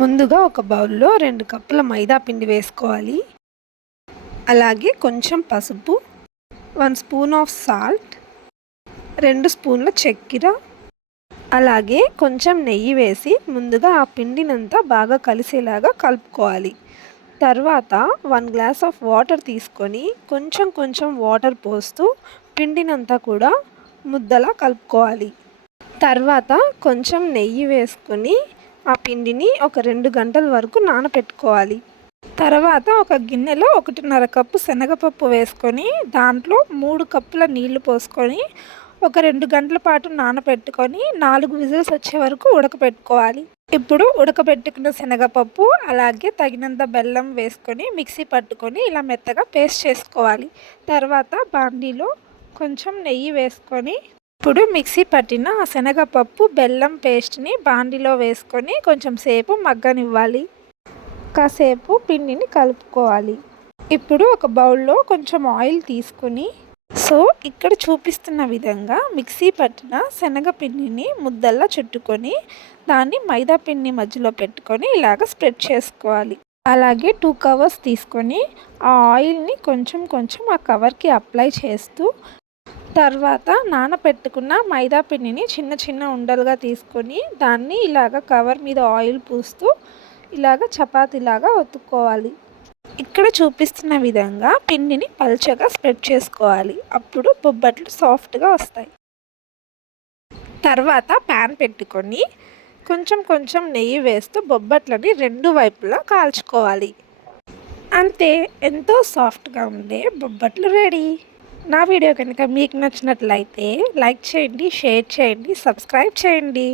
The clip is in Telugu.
ముందుగా ఒక బౌల్లో 2 కప్పుల మైదా పిండి వేసుకోవాలి. అలాగే కొంచెం పసుపు, 1 స్పూన్ ఆఫ్ సాల్ట్, 2 స్పూన్ల చక్కెర, అలాగే కొంచెం నెయ్యి వేసి ముందుగా ఆ పిండినంతా బాగా కలిసేలాగా కలుపుకోవాలి. తర్వాత 1 గ్లాస్ ఆఫ్ వాటర్ తీసుకొని కొంచెం కొంచెం వాటర్ పోస్తూ పిండినంతా కూడా ముద్దలా కలుపుకోవాలి. తర్వాత కొంచెం నెయ్యి వేసుకొని ఆ పిండిని ఒక 2 గంటల వరకు నానపెట్టుకోవాలి. తర్వాత ఒక గిన్నెలో 1.5 కప్పు శనగపప్పు వేసుకొని దాంట్లో 3 కప్పుల నీళ్లు పోసుకొని ఒక 2 గంటల పాటు నానపెట్టుకొని 4 విజిల్స్ వచ్చే వరకు ఉడకపెట్టుకోవాలి. ఇప్పుడు ఉడకబెట్టుకున్న శనగపప్పు అలాగే తగినంత బెల్లం వేసుకొని మిక్సీ పట్టుకొని ఇలా మెత్తగా పేస్ట్ చేసుకోవాలి. తర్వాత బాండీలో కొంచెం నెయ్యి వేసుకొని ఇప్పుడు మిక్సీ పట్టిన ఆ శనగపప్పు బెల్లం పేస్ట్ని బాండీలో వేసుకొని కొంచెం సేపు మగ్గనివ్వాలి. కాసేపు పిండిని కలుపుకోవాలి. ఇప్పుడు ఒక బౌల్లో కొంచెం ఆయిల్ తీసుకొని ఇక్కడ చూపిస్తున్న విధంగా మిక్సీ పట్టిన శనగపిండిని ముద్దల్లా చుట్టుకొని దాన్ని మైదా పిండి మధ్యలో పెట్టుకొని ఇలాగ స్ప్రెడ్ చేసుకోవాలి. అలాగే 2 కవర్స్ తీసుకొని ఆ ఆయిల్ని కొంచెం కొంచెం ఆ కవర్కి అప్లై చేస్తూ తర్వాత నానపెట్టుకున్న మైదా పిండిని చిన్న చిన్న ఉండలుగా తీసుకొని దాన్ని ఇలాగ కవర్ మీద ఆయిల్ పూస్తూ ఇలాగ చపాతీలాగా ఒత్తుకోవాలి. ఇక్కడ చూపిస్తున్న విధంగా పిండిని పల్చగా స్ప్రెడ్ చేసుకోవాలి. అప్పుడు బొబ్బట్లు సాఫ్ట్గా వస్తాయి. తర్వాత ప్యాన్ పెట్టుకొని కొంచెం కొంచెం నెయ్యి వేస్తూ బొబ్బట్లని 2 వైపులా కాల్చుకోవాలి. అంతే, ఎంతో సాఫ్ట్గా ఉండే బొబ్బట్లు రెడీ. నా వీడియో కనుక మీకు నచ్చినట్లయితే లైక్ చేయండి, షేర్ చేయండి, సబ్స్క్రైబ్ చేయండి.